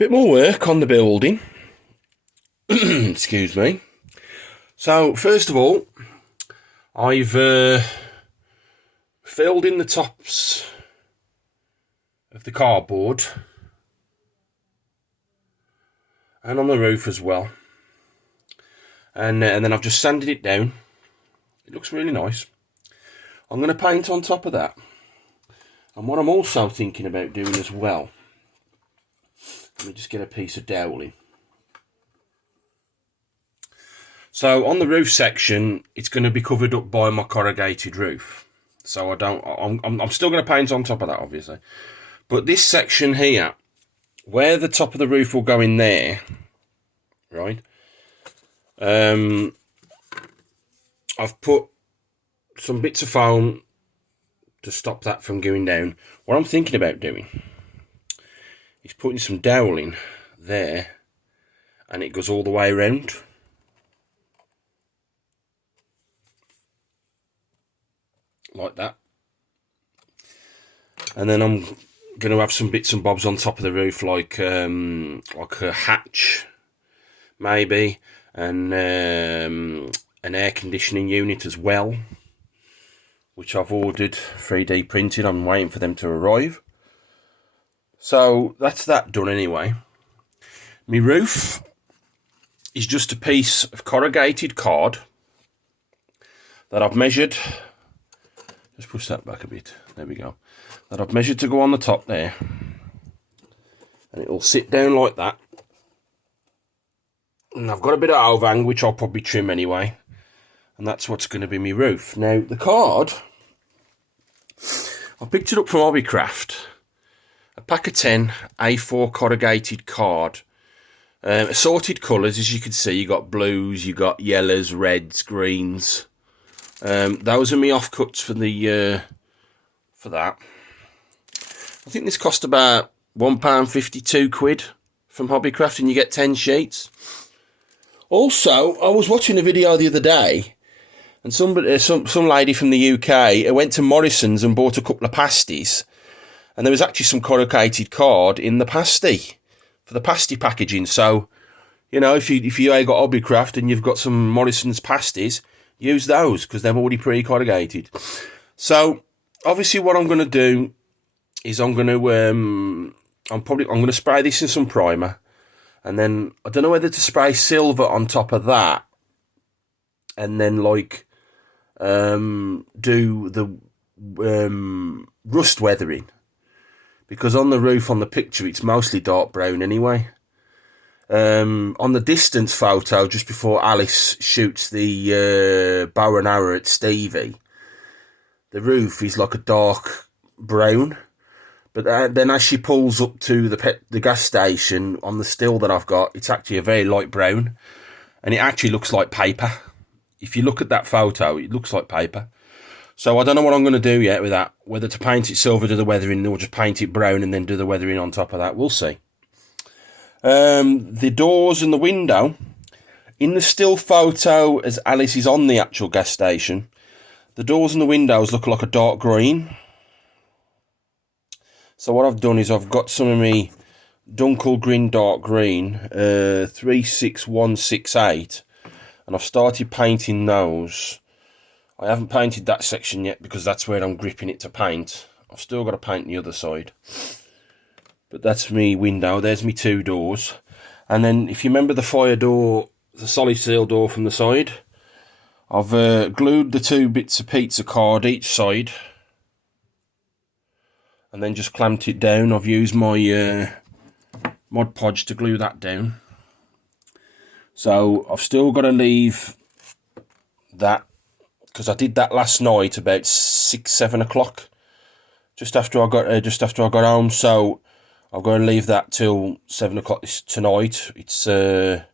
Bit more work on the building. Excuse me. So, first of all, I've filled in the tops of the cardboard and on the roof as well. And then I've just sanded it down. It looks really nice. I'm going to paint on top of that. And what I'm also thinking about doing as well, let me just get a piece of doweling. So on the roof section, it's going to be covered up by my corrugated roof. So I'm still going to paint on top of that, obviously. But this section here, where the top of the roof will go in there, right? I've put some bits of foam to stop that from going down. What I'm thinking about doing is putting some doweling there, and it goes all the way around. Like that. And then I'm going to have some bits and bobs on top of the roof, like a hatch, maybe, and an air conditioning unit as well, which I've ordered 3D printed. I'm waiting for them to arrive. So that's that done anyway. My roof is just a piece of corrugated card that I've measured. Just push that back a bit. There we go. That I've measured to go on the top there. And it will sit down like that. And I've got a bit of overhang, which I'll probably trim anyway. And that's what's going to be my roof. Now, the card, I picked it up from Hobbycraft. A pack of 10 A4 corrugated card. Assorted colours, as you can see. You got blues, you got yellows, reds, greens. Those are my offcuts for the for that. I think this cost about £1.52 quid from Hobbycraft, and you get 10 sheets. Also, I was watching a video the other day, and somebody, some lady from the UK went to Morrison's and bought a couple of pasties, and there was actually some corrugated card in the pasty for the pasty packaging. So, you know, if you ain't got Hobbycraft and you've got some Morrison's pasties, use those because they're already pre-corrugated. So obviously, what I'm going to do is I'm going to spray this in some primer, and then I don't know whether to spray silver on top of that, and then like do the rust weathering, because on the roof on the picture it's mostly dark brown anyway. On the distance photo, just before Alice shoots the bow and arrow at Stevie, the roof is like a dark brown. But then as she pulls up to the gas station on the still that I've got, it's actually a very light brown. And it actually looks like paper. If you look at that photo, it looks like paper. So I don't know what I'm going to do yet with that. Whether to paint it silver, do the weathering, or just paint it brown and then do the weathering on top of that. We'll see. The doors and the window, in the still photo as Alice is on the actual gas station, the doors and the windows look like a dark green. So what I've done is I've got some of my Dunkel Green Dark Green 36168, and I've started painting those. I haven't painted that section yet because that's where I'm gripping it to paint. I've still got to paint the other side. But that's me window. There's me two doors. And then if you remember the fire door, the solid steel door from the side, I've glued the two bits of pizza card each side, and then just clamped it down. I've used my Mod Podge to glue that down. So I've still got to leave that, because I did that last night about 6-7 o'clock, just after I got home. So I've got to leave that till 7 o'clock tonight. It's I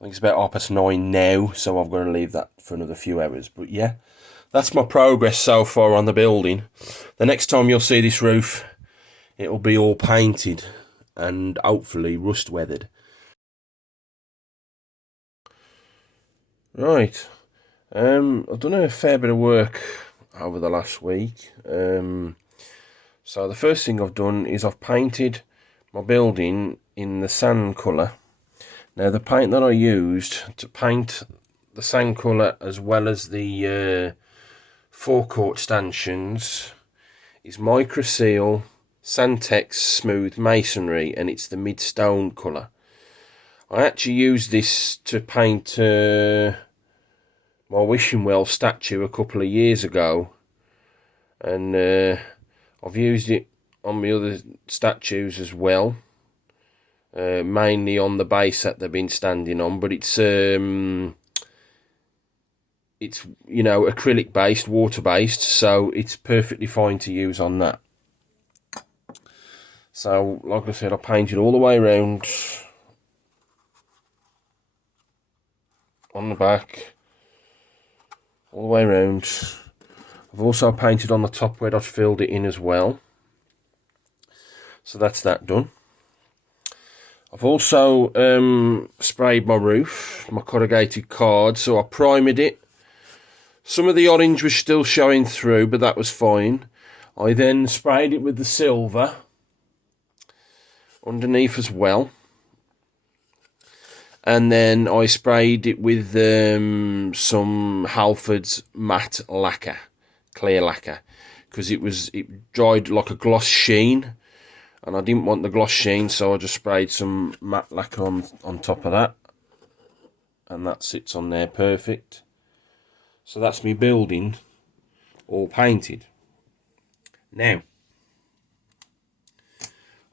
think it's about 9:30 now, so I've got to leave that for another few hours. But yeah, that's my progress so far on the building. The next time you'll see this roof, it'll be all painted and hopefully rust weathered. Right, I've done a fair bit of work over the last week. So the first thing I've done is I've painted my building in the sand colour. Now the paint that I used to paint the sand colour as well as the forecourt stanchions is Microseal Sandtex Smooth Masonry, and it's the Midstone colour. I actually used this to paint my wishing well statue a couple of years ago, and I've used it on my other statues as well, mainly on the base that they've been standing on, but it's you know, acrylic based, water based, so it's perfectly fine to use on that. So like I said, I painted all the way around on the back, all the way around. I've also painted on the top where I've filled it in as well, so that's that done. I've also sprayed my roof, my corrugated card, so I primed it. Some of the orange was still showing through, but that was fine. I then sprayed it with the silver underneath as well. And then I sprayed it with some Halford's matte lacquer, clear lacquer, because it dried like a gloss sheen, and I didn't want the gloss sheen, so I just sprayed some matte lacquer on top of that, and that sits on there perfect. So that's me building all painted. Now,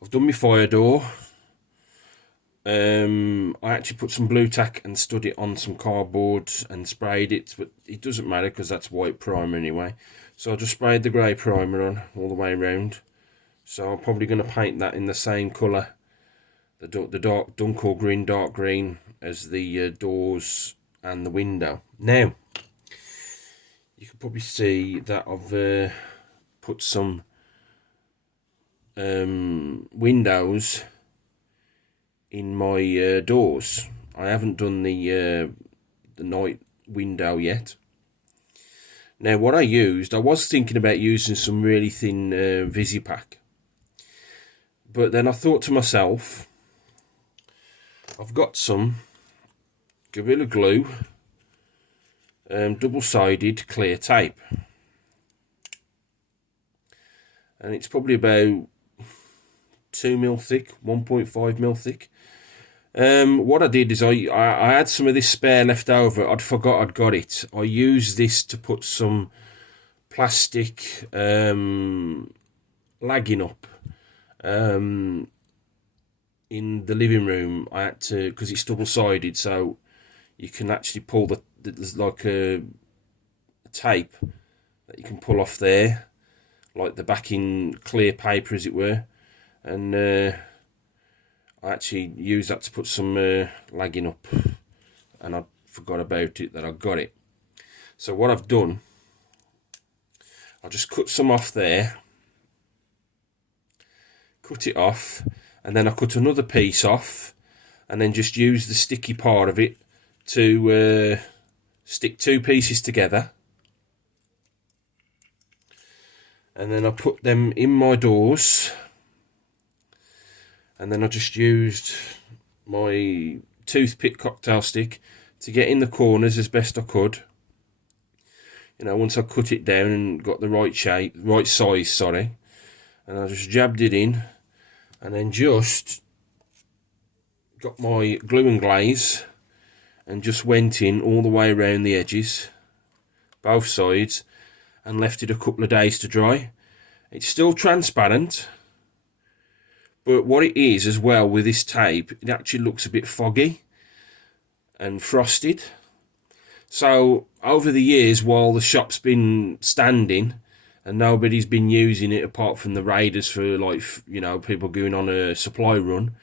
I've done my fire door. I actually put some blue tack and stood it on some cardboard and sprayed it, but it doesn't matter because that's white primer anyway. So I just sprayed the grey primer on all the way around. So I'm probably going to paint that in the same colour, the dark Dunkel green, dark green, as the doors and the window. Now, you can probably see that I've put some windows in my doors. I haven't done the night window yet. Now what I was thinking about using some really thin Visipack, but then I thought to myself, I've got some Gorilla Glue double-sided clear tape, and it's probably about 2mm thick, 1.5mm thick. What I did is I had some of this spare left over. I'd forgot I'd got it. I used this to put some plastic lagging up in the living room. I had to, because it's double-sided, so you can actually pull there's like a tape that you can pull off there, like the backing clear paper as it were, and I actually used that to put some lagging up, and I forgot about it, that I got it. So what I've done, I just cut some off there, cut it off, and then I cut another piece off, and then just use the sticky part of it to stick two pieces together, and then I put them in my doors, and then I just used my toothpick cocktail stick to get in the corners as best I could. You know, once I cut it down and got the right shape, right size, sorry, and I just jabbed it in, and then just got my glue and glaze and just went in all the way around the edges, both sides, and left it a couple of days to dry. It's still transparent, but what it is as well with this tape, it actually looks a bit foggy and frosted. So over the years, while the shop's been standing and nobody's been using it apart from the raiders for, like, you know, people going on a supply run,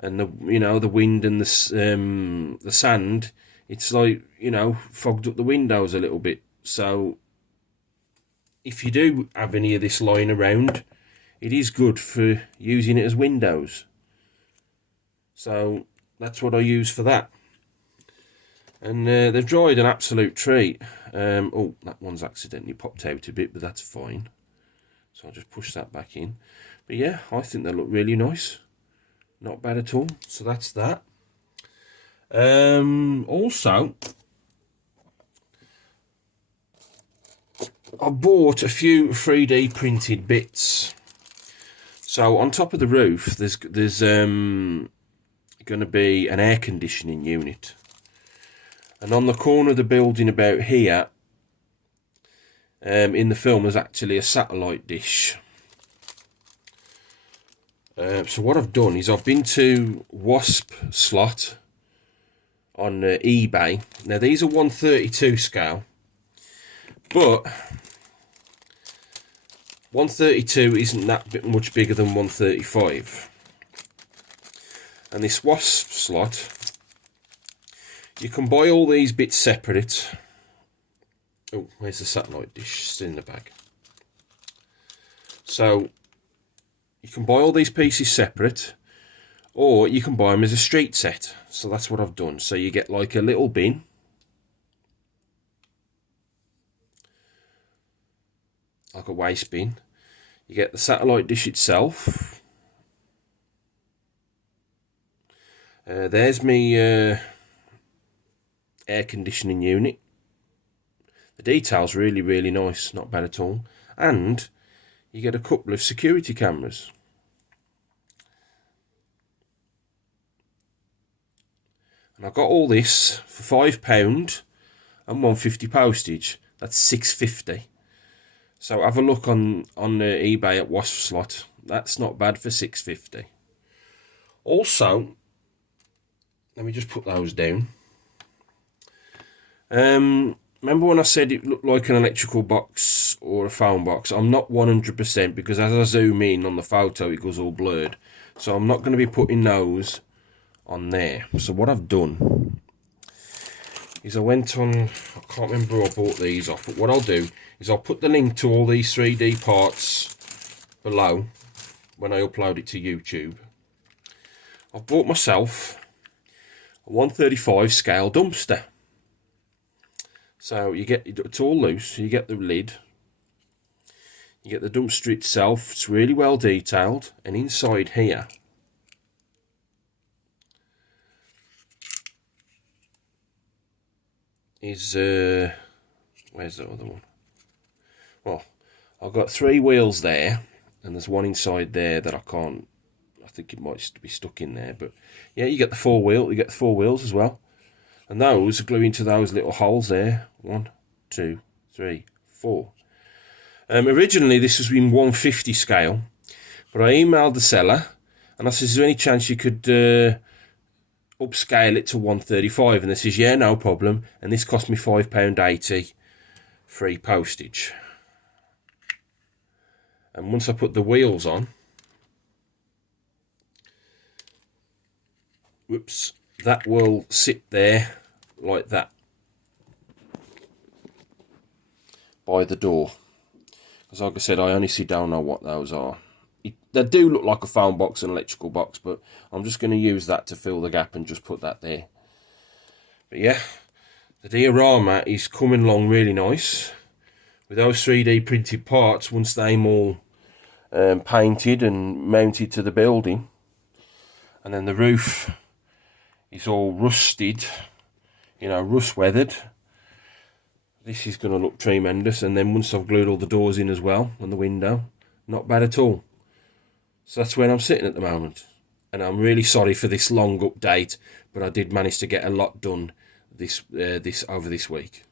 and the, you know, the wind and the sand, it's like, you know, fogged up the windows a little bit. So if you do have any of this lying around, it is good for using it as windows. So that's what I use for that. And they've dried an absolute treat. Oh, that one's accidentally popped out a bit, but that's fine. So I'll just push that back in. But yeah, I think they look really nice. Not bad at all. So that's that. Also, I bought a few 3D printed bits. So on top of the roof, there's going to be an air conditioning unit, and on the corner of the building about here, in the film, there's actually a satellite dish. So what I've done is I've been to Wasp Slot on eBay. Now these are 132 scale, but 132 isn't that bit much bigger than 135. And this Wasp Slot, you can buy all these bits separate. Oh, where's the satellite dish? It's in the bag. So you can buy all these pieces separate, or you can buy them as a street set. So that's what I've done. So you get like a little bin. Like a waste bin. You get the satellite dish itself. There's me air conditioning unit. The detail's really, really nice. Not bad at all. And you get a couple of security cameras. And I got all this for £5 and £1.50 postage. That's £6.50. So have a look on eBay at Wasp Slot. That's not bad for £6.50. Also, let me just put those down. Remember when I said it looked like an electrical box or a phone box? I'm not 100% because as I zoom in on the photo, it goes all blurred. So I'm not going to be putting those on there. So what I've done is I went on, I can't remember who I bought these off, but what I'll do is I'll put the link to all these 3D parts below when I upload it to YouTube. I've bought myself a 135 scale dumpster. So you get, it's all loose, you get the lid, you get the dumpster itself, it's really well detailed, and inside here is, where's the other one? Well, I've got 3 wheels there, and there's one inside there that I can't, I think it might be stuck in there, but yeah, you get the 4 wheels as well. And those glue into those little holes there. 1, 2, 3, 4. Originally, this was in 150 scale, but I emailed the seller and I said, is there any chance you could upscale it to 135? And they says, yeah, no problem. And this cost me £5.80 free postage. And once I put the wheels on, whoops, that will sit there like that by the door, because like I said, I honestly don't know what those are. They do look like a phone box and electrical box, but I'm just going to use that to fill the gap and just put that there. But yeah, the diorama is coming along really nice with those 3D printed parts. Once they're all painted and mounted to the building, and then the roof is all rusted, you know, rust weathered. This is going to look tremendous. And then once I've glued all the doors in as well and the window, not bad at all. So that's where I'm sitting at the moment. And I'm really sorry for this long update, but I did manage to get a lot done this over this week.